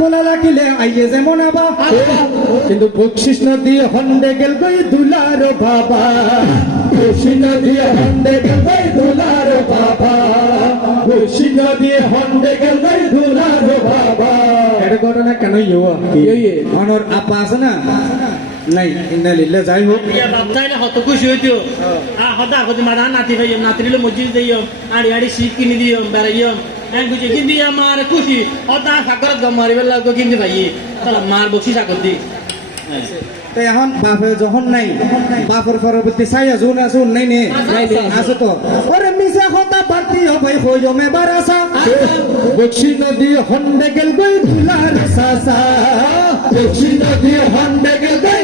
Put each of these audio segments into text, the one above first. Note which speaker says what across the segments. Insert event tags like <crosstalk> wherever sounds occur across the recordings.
Speaker 1: তোলা লাগিলে আইয়ে যেমন আবা। কিন্তু বকশিস নদী হন্ডে গেল গই দুলার বাবা। বকশিস নদী হন্ডে গেল গই দুলার বাবা। বকশিস নদী হন্ডে গেল গই দুলার বাবা। এটা ঘটনা কেন ইয়ে অনর আপা আছে না? নাই ইন্না লিল্লাহ যাই হোক
Speaker 2: ইয়া বাপচাইলে হত খুশি হইতো আ হদা হদি মাদা নাতি ভাইম নাতি দিলে মসজিদ দিয়ম আড়ি আড়ি শিখ কিনি বেড়াইয়ম হ্যাঁ বুঝি কিন্তু আমার খুশি হদা সাগর গম মারিবে লাগো কিন্তু ভাই তাহলে মার বসি সাগর দি
Speaker 1: তো এখন বাপে যখন নাই বাপর পরবর্তী চাই আছোন আছোন নাই নে আছে তো ওরে মিছে কথা পাতি হবে হইমে বারাসা বক্সি নদী হন্ডে গেল গই ধুলার সাসা বক্সি নদী হন্ডে গেল গই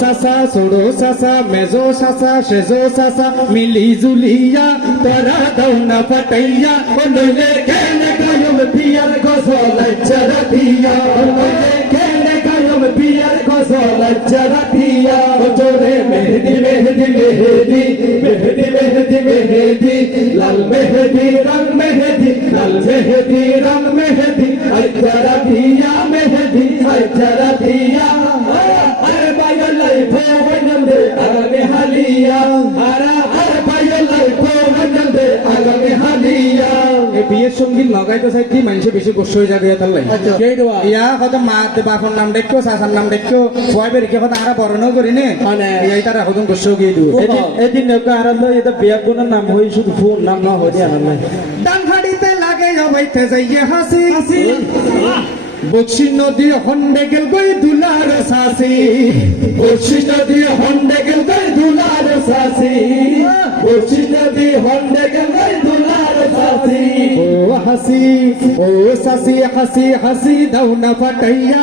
Speaker 1: সাসা ছোড়ো সাসা মেজো সাসা সেজো সাসা মিলি জুলিয়া তোরা দৌনা পটাইয়া ও নইলে কেনে কায়ম পিয়ার গজল চরা দিয়া ও নইলে কেনে কায়ম পিয়ার গজল চরা দিয়া ও জোরে মেহেদি মেহেদি মেহেদি মেহেদি মেহেদি মেহেদি লাল মেহেদি রং মেহেদি লাল মেহেদি রং মেহেদি আই চরা দিয়া মেহেদি আই চরা আরা আগামী এই বিয়ের সংগীত লগাইতে চাইছি মানুষে বেশি গোস্ব হয়ে যাবে তার লাই ইয়া হয়তো মা বাপর নাম দেখো চাচার নাম দেখো ছয় বেরিকে হয়তো আরা বরণও করি নে? এই তারা গোস্ব গিয়ে দিব
Speaker 3: এদিন আরম্ভ এটা বিয়া কোন নাম হই শুধু ফোন নাম না হই আনন্দ
Speaker 1: ডান হাড়িতে লাগে যাইতে যাইয়ে হাসি। হাসি। বক্সি নদী হন্ডে গেল গই দুলার সাসি। বক্সি নদী হন্ডে গেল গই দুলার সাসি। বক্সি নদী হন্ডে গেল গই দুলার সাসি। ও হাসি, ও সাসি, হাসি হাসি, দাও না ফাটাইয়া।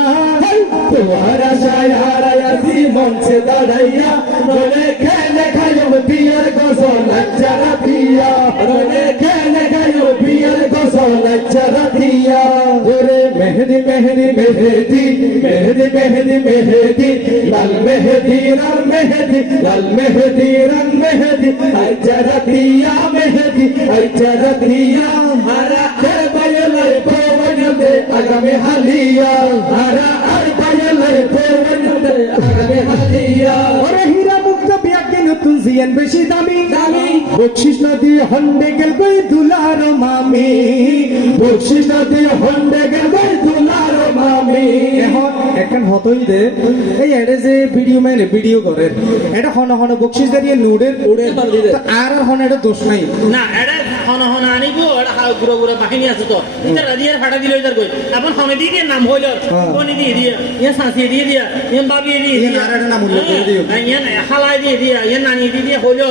Speaker 1: তোমারা শায়ারা আসি মঞ্চে দাঁড়াইয়া। বলে খেলে খাইও বিয়ার গজল চারা দিয়া বলে খেলে খাইও বিয়ার গজল চারা মেহেদি মেহেদি মেহেদি মেহেদি মেহেদি মেহেদি লাল মেহেদি রং মেহেদি লাল মেহেদি রং মেহেদি আই চারা দিয়া মেহেদি আই চারা দিয়া হারা আর বায়লাই পবনদে আগামে হালিয়া হারা আর বায়লাই পবনদে আগামে হালিয়া ওরে হীরা মুক্ত বিয়াকে নতুন জিয়ান বেশি দামি দামি বকশিস নদী হন্ডে গেল গই দুলার মামি বকশিস নদী হন্ডে গেল গই দুলার মামি এখন এখন হতই দে এই এডে যে ভিডিও মানে ভিডিও করে। এটা হন হন বকশিস দাঁড়িয়ে নুডের উড়ে আর হন এটা দোষ নাই।
Speaker 2: না এটা হন হন আনিব এটা গুড়ো গুড়ো বাহিনী আছে তো। এটা রাজিয়ার ফাটা দিল এটার কই এখন হনে দিয়ে দিয়ে নাম হইল। কোনি দিয়ে দিয়া ইয়ে সাঁসি দিয়ে দিয়া। ইয়ে বাবি দিয়ে দিয়া।
Speaker 1: আর নাম
Speaker 2: ইয়ে হালাই দিয়ে দিয়া। ইয়ে নানি দিয়ে দিয়া হইল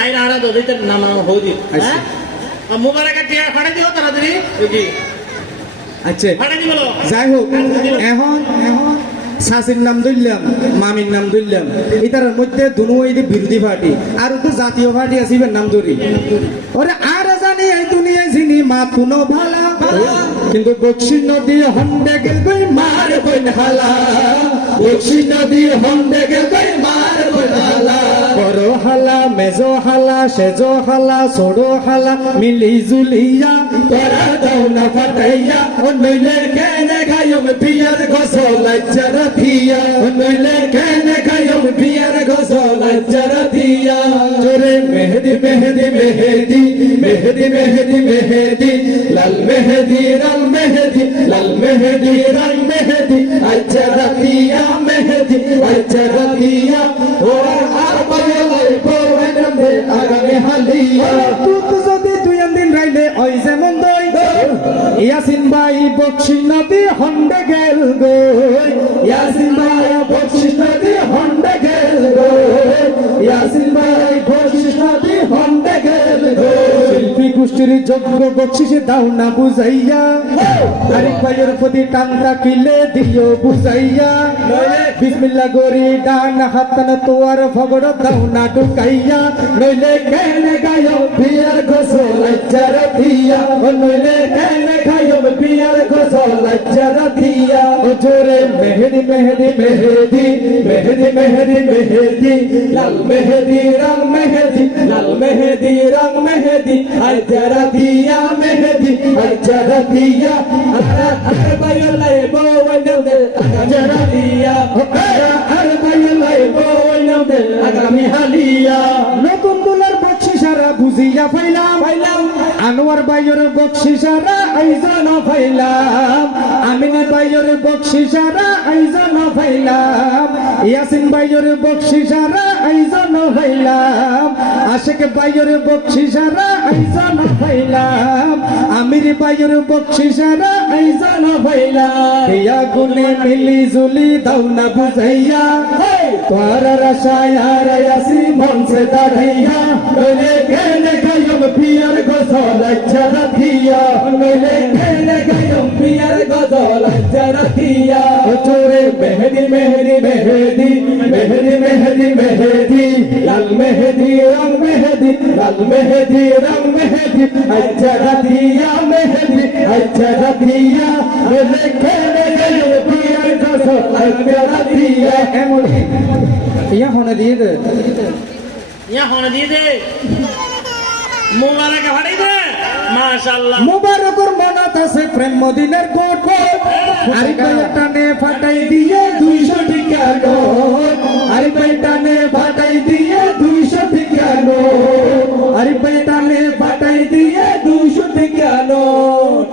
Speaker 2: আইর আরা দদিতে নাম হই দি। হ্যাঁ মুবারক দিয়ে ফাটা দিও তাড়াতাড়ি
Speaker 1: আচ্ছা যাই হোক এখন এখন শাসির নাম ধরলাম মামির নাম ধরলাম। এটার মধ্যে দুনো এই যে বিরোধী পার্টি আর তো জাতীয় পার্টি আসিবেন নাম ধরি। ওরে আর জানি এই দুনিয়ায় যিনি মা তুনো ভালা কিন্তু দক্ষিণ নদী হন্ডে গেল গই মার বইন হালা। বক্সি নদী হন্ডে গেল গই মার বইন হালা। বড় হালা মেজো হালা সেজো হালা ছোড়ো হালা মিলি জুলিয়া তোরা দাও না ফাটাইয়া ও নইলে কেনে খাইম পিয়ার গসল চারা থিয়া ও নইলে কেনে খাইম পিয়ার গসল চারা থিয়া জোরে মেহেদি মেহেদি মেহেদি মেহেদি মেহেদি মেহেদি লাল মেহেদি রং মেহেদি লাল মেহেদি রং মেহেদি আচ্ছা রাতিয়া মেহেদি আচ্ছা রাতিয়া ও আর পাগলাই পরবে আগামী হালিয়া তুই তো যদি ইয়াসিন ভাই বক্সি নদী হন্ডে গেল গো। ইয়াসিন ভাই বক্সি নদী হন্ডে গেল গো। ইয়াসিন ভাই বক্সি নদী হন্ডে গেল গো। শিল্পী গোষ্ঠীর যোগ্য বক্সিসে দাও না বুঝাইয়া। আরিফ ভাইয়ের প্রতি টানটা কিলে দিও বুঝাইয়া। বিসমিল্লা গরি ডান হাতন তোয়ার ফগড় দাও না ঢুকাইয়া। নইলে কেনে গায়ো বিয়ার গোসল চার দিয়া। নইলে কেনে গায়ো বিয়ার গোসল চার দিয়া ও জোরে মেহেদি মেহেদি মেহেদি মেহেদি মেহেদি মেহেদি লাল মেহেদি রং মেহেদি লাল মেহেদি রং মেহেদি আই জরা দিয়া মেহেদি আই জরা দিয়া আর আর বাইলাই বওয়াইনো দে জরা দিয়া আর আর বাইলাই বওয়াইনো দে আগামী হালিয়া
Speaker 3: নতুন দুলার বকশিসারা বুঝিয়া পাইলাম
Speaker 1: পাইলাম
Speaker 3: আনোয়ার বাইয়ের বকশিসারা না ফাইলাম আমিনা বাইয়ের বকশিসারা না ফাইলাম ইয়াসিন বাইয়ের বকশিসারা না ফাইলাম আশেক বাইয়ের বকশিসারা না পাইলাম আমির বাইয়ের বকশিসারা আইজন পাইলাম ইয়া গুনে মিলি জুলি দাও না বুঝাইয়া। তোর রসায় আর আসি মন সে দাঁড়াইয়া।
Speaker 1: মেলে কেনে গায়ম পিয়ার গজল জরা দিয়া মেলে কেনে গায়ম পিয়ার গজল জরা দিয়া চোরে মেহেদি মেহেদি মেহেদি মেহেদি মেহেদি মেহেদি। লাল মেহেদি রং মেহেদি লাল মেহেদি রং মেহেদি। জরা দিয়া মেহেদি জরা দিয়া মেলে কেনে গায়ম পিয়ার গজল জরা দিয়া
Speaker 3: এমন ইয়া হনে দিয়ে দে
Speaker 2: ইয়া হনে দিয়ে দে মোলারা কে ফাটাই দে মাশাআল্লাহ
Speaker 3: মুবারকর মনত আছে প্রেম মদিনের কোট আরে টানে ফাটাই দিয়ে দুইশো টিকা নোট আরে টানে ফাটাই দিয়ে দুইশো টিকা নোট আরে টানে ফাটাই দিয়ে দুইশো টিকা নোট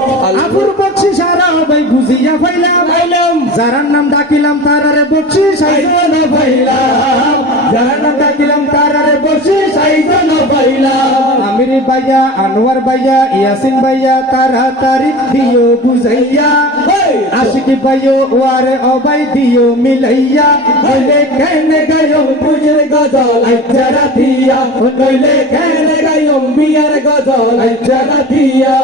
Speaker 3: আপুর বকশি সারা ভাই বুঝিয়া পাইলাম। পাইলাম। যারার নাম ডাকিলাম তারারে বকশি সাইজন পাইলাম। যারার নাম ডাকিলাম তারারে বকশি সাইজন পাইলাম। আমির ভাইয়া আনোয়ার ভাইয়া ইয়াসিন ভাইয়া তারা তারিখ দিও বুঝাইয়া আশিক ভাইও ওয়ারে অবাই দিও মিলাইয়া বলে কেনে গায়ো বুঝের গজল আইচারা দিয়া নইলে কেনে গায়ো বিয়ার গজল আইচারা দিয়া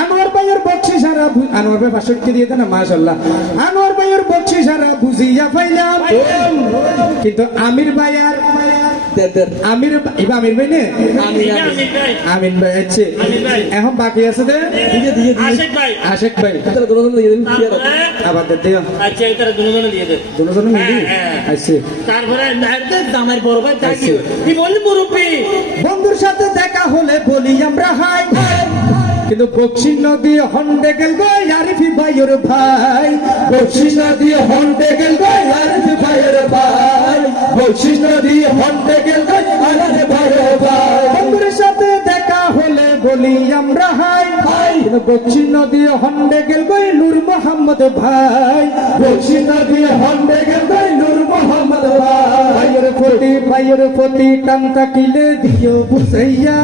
Speaker 3: আনোয়ার ভাইয়ের বকশি সারা আনোয়ার ভাই বাষট্টি দিয়ে দেন মাশাল্লাহ। আনোয়ার ভাইয়ের বকশি সারা বুঝিয়া পাইলাম। কিন্তু আমির ভাইয়ার আমির এবার আমির ভাই নে? আমিন ভাই। আছে এখন বাকি আছে দে?
Speaker 2: আশিক ভাই।
Speaker 3: আশেক ভাই।
Speaker 2: তারপরে
Speaker 3: আবার দে দিও
Speaker 2: আচ্ছা এটার দুজনে দিয়ে দে।
Speaker 3: দুজন মিলি।
Speaker 2: তারপরে দামের বড় ভাই। কি মুরব্বী?
Speaker 3: বন্ধুর সাথে দেখা হলে বলি আমরা হাই। কিন্তু বক্সি নদী হন্ডে গেল গো আরিফি ভাইয়ের ভাই। বক্সি নদী হন্ডে গেল গো আরিফি ভাইয়ের ভাই। বক্সি নদী হন্ডে গেল গো আরিফি ভাইয়ের ভাই। বন্ধুর সাথে দেখা হলে বলি আমরা হাই। কিন্তু বক্সি নদী হন্ডে গেল গো নূর মোহাম্মদ ভাই। বক্সি নদী হন্ডে গেল গো নূর মোহাম্মদ ভাই। ভাইয়ের প্রতি ভাইয়ের প্রতি টানটা কিলে দিও বুঝাইয়া।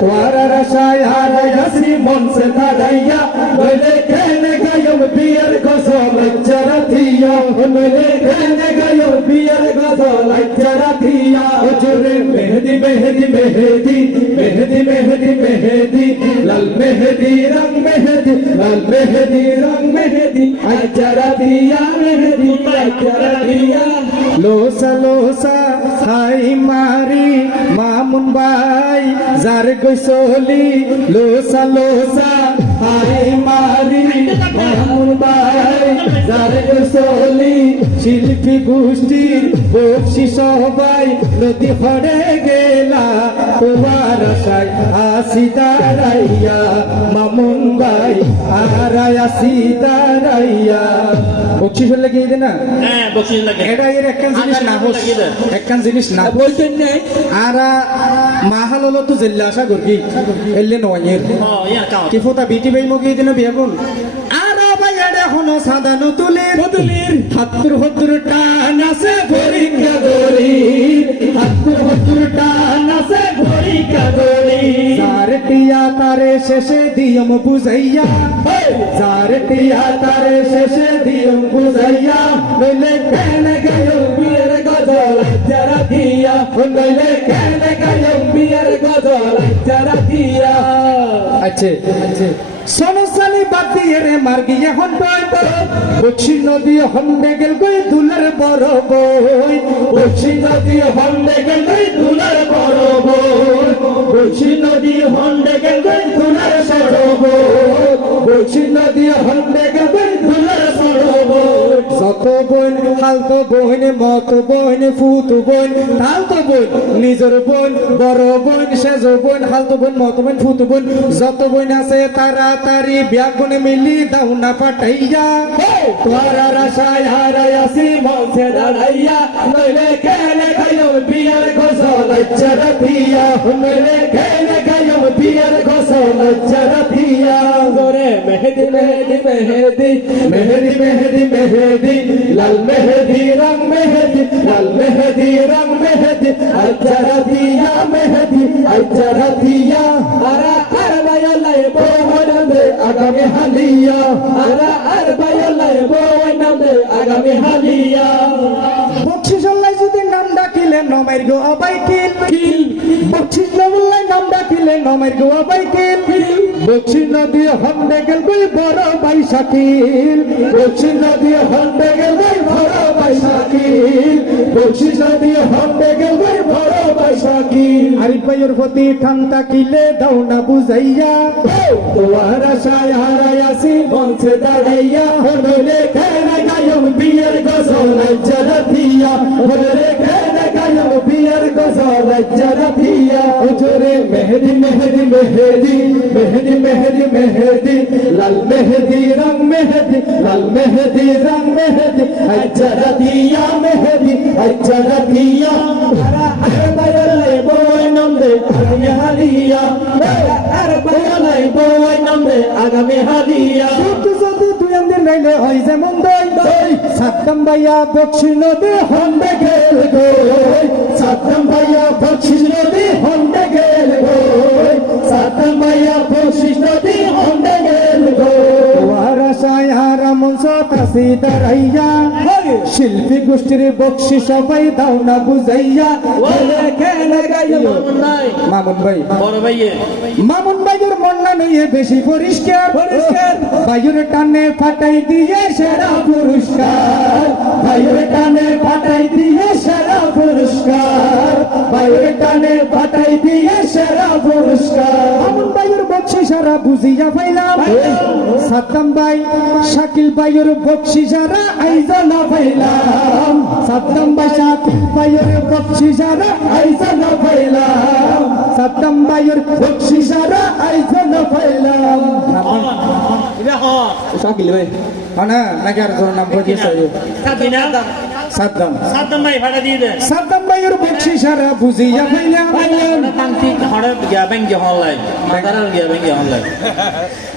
Speaker 3: তোমার রসায় আর আসি মন সে দাঁড়াইয়া বলে কেনে গায়ম বিয়ার গজল চরা দিয়া বলে কেনে গায়ম বিয়ার গজল চরা দিয়া হুজুরে মেহেদি মেহেদি মেহেদি মেহেদি মেহেদি মেহেদি লাল মেহেদি রং মেহেদি লাল মেহেদি রং মেহেদি চরা দিয়া মেহেদি চরা দিয়া লোসা লোসা হাই মারি মামুন বাই যার গৈসলি লোসা লোসা হাই মারি মামুন ভাই যার গৈসলি শিল্পী গোষ্ঠীর বক্সি সবাই নদী হরে গেলা তোমার আশায় আসি দাঁড়াইয়া মামুন ভাই আর আসি দাঁড়াইয়া। বক্সি ফেলে গিয়ে দে না?
Speaker 2: হ্যাঁ বকশিস লাগে
Speaker 3: এটা এর একখান জিনিস না হোস একখান জিনিস না।
Speaker 1: বলতেন নাই।
Speaker 3: আর মাহাল হলো তো জেল্লা আশা করবি এলে নয়ের।
Speaker 2: ও
Speaker 3: কি ফোটা বিটি বাই মগিয়ে দিন বিয়া কোন আর ভাই এড়ে হনো সাদা নতুলির
Speaker 1: বদলির
Speaker 3: হাতুর হতুর টান আছে পরীক্ষা দরি হাতুর হতুর টান আছে পরীক্ষা দরি যার টিয়া তারে শেষে দিয়ম বুঝাইয়া যার টিয়া তারে শেষে দিয়ম বুঝাইয়া নইলে কেন গায়ো বিয়ের গজল যারা দিয়া? নইলে কেন গায়ো বিয়ের গজল যারা দিয়া? আচ্ছা আচ্ছা সমস্যানি বাতি রে মার গিয়ে হন বক্সি নদী হন্ডে গেল গই দুলার বড় বই। বক্সি নদী হন্ডে গেল গই দুলার বড় বই। বক্সি নদী হন্ডে গেল গই দুলার বড় বই। বক্সি নদী হন্ডে গেল গই বড় যত বোন হালতো বোন মত বোন ফুত বোন হালতো বোন নিজের বোন বড় বোন সেজ বোন হালতো বোন মত বোন ফুত বোন যত বোন আছে তাড়াতাড়ি বিয়া কোনে মিলি দাও না পাঠাইয়া
Speaker 1: তোরা রাশায় হারাই আসি মঞ্চে দাঁড়াইয়া নইলে কেনে খাইও বিয়ার গোসল চরথিয়া নইলে কেনে খাইও বিয়ার গোসল চরথিয়া গোরে মেহেদি মেহেদি মেহেদি মেহেদি মেহেদি মেহেদি লাল মেহেদি রং মেহেদি লাল মেহেদি রং মেহেদি চরথিয়া মেহেদি চরথিয়া আরা আর বায়ালাই আগামী হালিয়া। আরা আর বায়ালাই বোমনন্দে আগামী হালিয়া।
Speaker 3: যদি নাম ডাকিলে নমের গো অবাই কিল। কিল নাম ডাকিলে নমের গো অবাই কিল বকশিস নদী হন্দে গেল বই বড় বাই শাকিল
Speaker 1: বলছি নদী হন্ডে গেলে বড় বৈশাখিল বলছি নদী হন্ডে গেলে বড় বৈশাখিল
Speaker 3: আরিফ ভাইয়ের প্রতি ঠান্ডা কিলে দাও না বুঝাইয়া।
Speaker 1: তোমার আশায় হারাই আসি মঞ্চে দাঁড়াইয়া। হলে খেলে গায়ম বিয়ের গজল জরথিয়া হলে খেলে গায়ম বিয়ের গজল জরথিয়া জোরে মেহেদি মেহেদি মেহেদি মেহেদি মেহেদি মেহেদি লাল মেহেদি রং মেহেদি লাল মেহেদি রং মেহেদি জরথিয়া মেহেদি জরথিয়া আরে বায়লে বই নন্দে হারিয়া আর বায়লে
Speaker 3: রইলে হয় যেমন দই দই। সাতকাম ভাইয়া বকশি নদী
Speaker 1: হন্ডে গেল গই। সাতম ভাইয়া বকশিস নদী হন্ডে গেল গই। সাতম ভাইয়া বকশিস নদী হন্ডে গেল
Speaker 3: হারা তাসি দাঁড়াইয়া। শিল্পী গোষ্ঠীর বকশি সবাই দাও না বুঝাইয়া।
Speaker 1: গাইলো
Speaker 2: নাই
Speaker 3: মামুন ভাই। মামুন মন্না বেশি পরিষ্কার।
Speaker 1: পরিষ্কার।
Speaker 3: বায়ুর টানে ফাটাই দিয়ে সেরা পুরস্কার।
Speaker 1: ভাইয়ের টানে ফাটাই দিয়ে সেরা পুরস্কার। ভাইয়ের টানে ফাটাই দিয়ে সেরা পুরস্কার।
Speaker 3: ভাইয়ের বকশি সারা বুঝিয়া পাইলাম সাদ্দাম ভাই শাকিল ভাইয়ের বকশি সারা আইজন পাইলাম সাদ্দাম ভাই শাকিল ভাইয়ের বকশি সারা
Speaker 1: আইজন পাইলাম
Speaker 3: সাদ্দাম ভাইয়ের বকশি সারা আইজন পাইলাম।
Speaker 2: এটা হ।
Speaker 3: শাকিল ভাই হ্যাঁ নাকি আর তোর নাম
Speaker 2: সাদিনা
Speaker 3: সাদ্দাম।
Speaker 2: সাদ্দাম ভাই ভাড়া দিয়ে দে
Speaker 3: সাদ্দাম ভাইয়ের বকশি সারা বুঝিয়া পাইলাম
Speaker 2: ওটা তান্তি হড়ে গিয়া ব্যাংকে হলাই মাতারাল গিয়া ব্যাংকে হলাই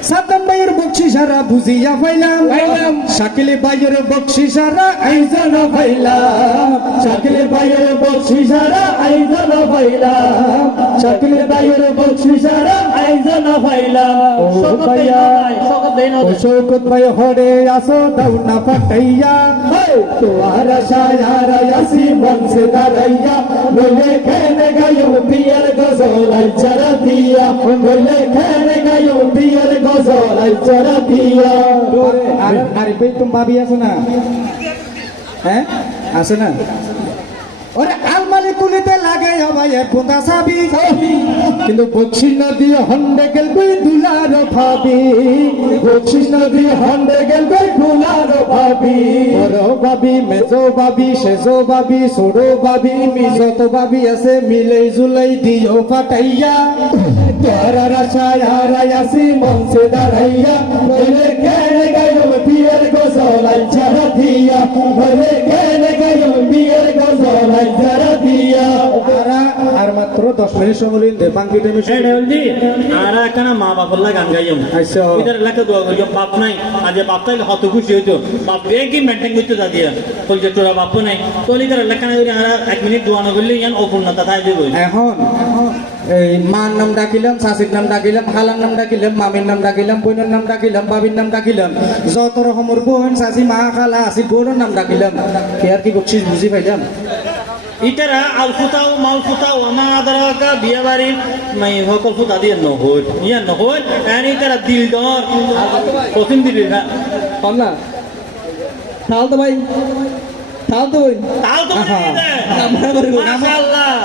Speaker 3: সাদ্দাম ভাইয়ের বকশি সারা বুঝিয়া পাইলাম
Speaker 1: পাইলাম।
Speaker 3: শাকিল ভাইয়ের বকশি সারা
Speaker 1: আইজন পাইলাম শাকিল ভাইয়ের বকশি সারা আইজন পাইলাম শাকিল ভাইয়ের বকশি সারা আইজন পাইলাম
Speaker 2: সকত দেই
Speaker 3: ও
Speaker 2: নাই
Speaker 3: শৌকত ভাই হরে আসো দাও না পাঠাইয়া
Speaker 1: তোমার সায়ারা আসি মনসে দাঁড়াইয়া বলে খেলে গায়ো পিয়ার গজল চরা দিয়া। বলে খেলে গায়ো পিয়ার গজল চরা দিয়া।
Speaker 3: আর ভাই তুমি ভাবি আছো না। হ্যাঁ আছে না। ভাই পোতা সাবি কিন্তু বকশি নদী হন্ডে গেল বই দুলার ভাবি।
Speaker 1: বকশিস নদী হন্ডে গেলগুলার ভাবি।
Speaker 3: বড় ভাবি মেজো ভাবি সেজো ভাবি সরো ভাবি মিজত ভাবি আছে মিলাই জুলাই দিও পাঠাইয়া
Speaker 1: তোরা সায়ারা আসি মনসে দাঁড়াইয়া বলে গজলাই চরা দিয়া। বলে খেলে গেল বিয়ের গজলাই চরা দিয়া।
Speaker 3: আর মাত্র দশ মিনিট সময় দে বাকি টাইমে
Speaker 2: এই ঢেলদি আর একখানা মা লাগে গান গাইম
Speaker 3: আচ্ছা।
Speaker 2: ইদার দোয়া করি বাপ নাই। আজ বাপ তাইলে হত খুশি হইতো। বাপ কি মেনটেন করতে যা দিয়া। কই তোরা বাপ নাই। তো ইদার এলাকা না আর এক মিনিট দোয়া না করলে ইয়ান অপূর্ণতা তাই দেব।
Speaker 3: এখন এই মার নাম ডাকিলাম শাশির নাম ডাকিলাম হালার নাম ডাকিলাম মামির নাম ডাকিলাম বোনের নাম ডাকিলাম বাবির নাম ডাকিলাম। যত রকমের বোন শাশি মা খালা আসি বোনের নাম ডাকিলাম। কে আর কি বকশিস বুঝি পাইলাম?
Speaker 2: ইতারা আল ফুতাও মাল ফুতাও আমাদের বিয়া বাড়ির মাই সকল ফুতা দিয়ে নহল ইয়া নহল এন ইতারা দিল দর প্রথম দিবি
Speaker 1: কম না তাহলে তো ভাই। তাহলে তো ভাই।
Speaker 2: তাও তো।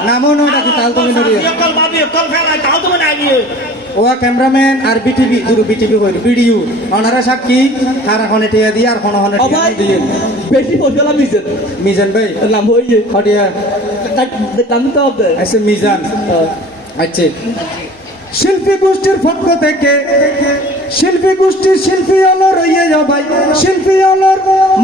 Speaker 3: নামও তাল তো করি।
Speaker 2: সকল বাবি সকল ফেলা তাও তো আগে
Speaker 3: ও ক্যামেরাম্যান আর বিটিভি দুরু বিটিভি কইল ভিডিও। অনারা সাক্ষী আর হনে টিয়া দিয়ে আর হনে হনে টিয়া
Speaker 1: দি
Speaker 3: দিয়ে।
Speaker 1: বেশি পয়সা মিজেন
Speaker 3: মিজান ভাই।
Speaker 1: নাম হইয়ে
Speaker 3: হটিয়া।
Speaker 1: নাম তো হবে।
Speaker 3: আছে মিজান। আচ্ছা। শিল্পী গোষ্ঠীর পক্ষ থেকে শিল্পী গোষ্ঠীর শিল্পী অলর হইয়ে যাবাই ভাই। শিল্পী অলর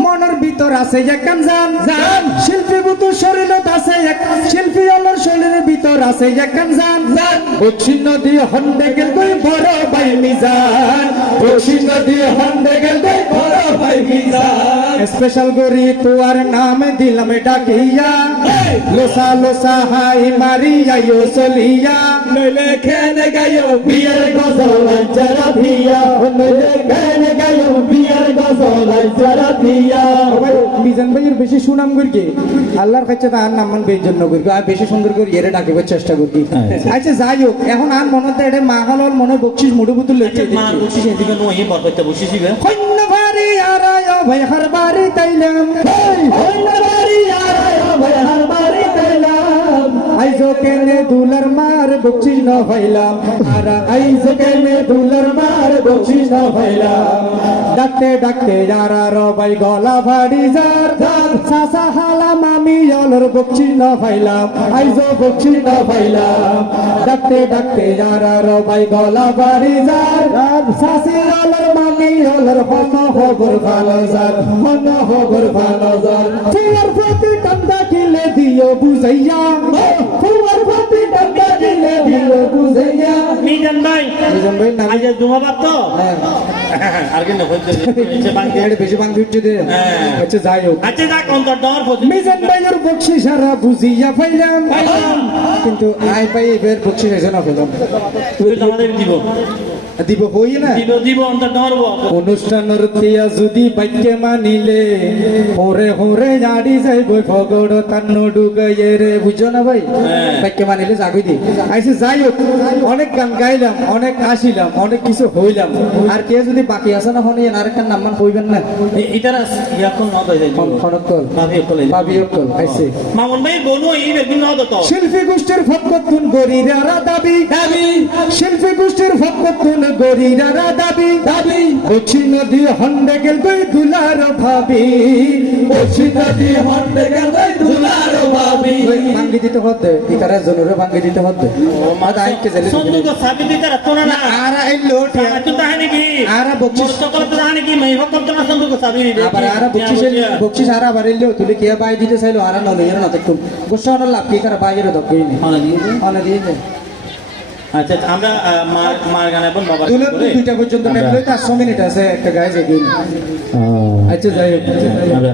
Speaker 3: মনের ভিতর আছে একখান জান। জান। শিল্পী বুতু শরীরত আছে এক শিল্পী অলর শরীরের ভিতর আছে একখান জান। জান। দক্ষিণ নদী হন্ডে গেল বড় বাই মিজান। দক্ষিণ নদী হন্ডে গেল বড় ভাই মিজান স্পেশাল করি তোয়ার নাম দিলাম ডাকিয়া। লোসা লোসা হাই মারিয়া ইয়ো চলিয়া।
Speaker 1: নইলে খেনে গায়ো বিয়ের গজল যারা দিয়া। নইলে খেনে গায়ো বিয়ের গজল যারা দিয়া।
Speaker 3: মিজান ভাইয়ের বেশি সুনাম করি আল্লাহর কাছে তার নাম মান বের জন্য করি। আর বেশি সুন্দর করে এরে ডাকিবার চেষ্টা করি আচ্ছা। যাই হোক এখন আর মনে তো এটা মা হলর মনে বকশিস মুড়ু বুতুল লইছে
Speaker 2: মা বসিস এদিকে নয় বর করতে বসিস
Speaker 3: কন্য ভারি আর ভাই হর বাড়ি তাইলাম।
Speaker 1: বাড়ি আর ভাই হার বাড়ি।
Speaker 3: আইজো কেনে দুলার মার বকশিস ন হইলাম আর আইজো কেনে দুলার মার বকশিস ন হইলাম ডাকতে ডাকতে যারা রবাই গলা ভাড়ি যার সাসা হালা মামি অলর বকশিস ন হইলাম আইজো বকশিস ন হইলাম ডাকতে ডাকতে যারা রবাই গলা ভাড়ি যার সাসি অলর মামি অলর হন হবর ভালো যার, হন হবর ভালো যার। তোমার প্রতি দিও বুঝাইয়া। তোমার প্রতি কান্দা কিলে দিও বুঝাইয়া।
Speaker 2: মিজান ভাই
Speaker 3: মিজান ভাই নাম
Speaker 2: আজ দুমাবার তো?
Speaker 3: হ্যাঁ। <laughs> বেশি বাং দিচ্ছে দে
Speaker 2: হ্যাঁ।
Speaker 3: আচ্ছা যাই হোক।
Speaker 2: আচ্ছা যাক অন্তর ডর ফসি
Speaker 3: মিজান ভাইয়ের বকশি সারা বুঝিয়া পাইলাম। কিন্তু আই পাই এবার বকশি হয়েছে না পেলাম
Speaker 2: তুই আমাদের দিব।
Speaker 3: দিব হই না?
Speaker 2: দিব দিব অন্তর ডর
Speaker 3: অনুষ্ঠানের তিয়া যদি বাক্যে মানিলে হোরে হোরে জাড়ি যাইব ফগড় তান্ন ডুগাইয়ে রে বুঝছ না ভাই?
Speaker 2: হ্যাঁ।
Speaker 3: বাক্যে মানিলে জাগুই দি। আইসে যাই হোক অনেক গান গাইলাম অনেক আসিলাম অনেক কিছু হইলাম। আর কে যদি বাকি আছে না হনে আরেকটা নাম মান কইবেন না?
Speaker 2: ইতারা ইয়াকন নদ হয়ে যায়
Speaker 3: খনকল
Speaker 2: ভাবি কলে
Speaker 3: ভাবি অকল আইসে।
Speaker 2: মামুন ভাই বনু এই বেগুন নদ
Speaker 3: শিল্পী গোষ্ঠীর ফকতুন গরিরারা দাবি। দাবি। শিল্পী গোষ্ঠীর ফকতুন গরিরারা দাবি দাবি। দক্ষিণ নদী হন্ডে গেল দুই দুলার ভাবি।
Speaker 1: দক্ষিণ নদী হন্ডে গেলে দুলার ভাবি।
Speaker 3: ভাঙ্গি দিতে হতে ইতারা জনুরে ভাঙ্গি দিতে হতে। মাদা আইকে জেলে
Speaker 2: সন্দুক সাবি দিতে রাখতো না না।
Speaker 3: আর আইলো
Speaker 2: তুই তো হানি কি?
Speaker 3: আর বকশিস
Speaker 2: মোস্ত করতে জানি কি? মাই ভক্ত না সন্দুক সাবি
Speaker 3: আবার আর বকশিস বকশিস আর আবার এলো তুলি কে বাই দিতে চাইলো? আর নলে এর না দেখুন গোসা হলো লাভ কি কার? বাইরে দকই নি অনে দিয়ে নে
Speaker 2: আচ্ছা আমরা মার মার গানে বল বাবা
Speaker 3: তুলে দুইটা পর্যন্ত টাইম লই তার 100 মিনিট আছে একটা গায়ে যাই আচ্ছা যাই হোক।
Speaker 2: আমরা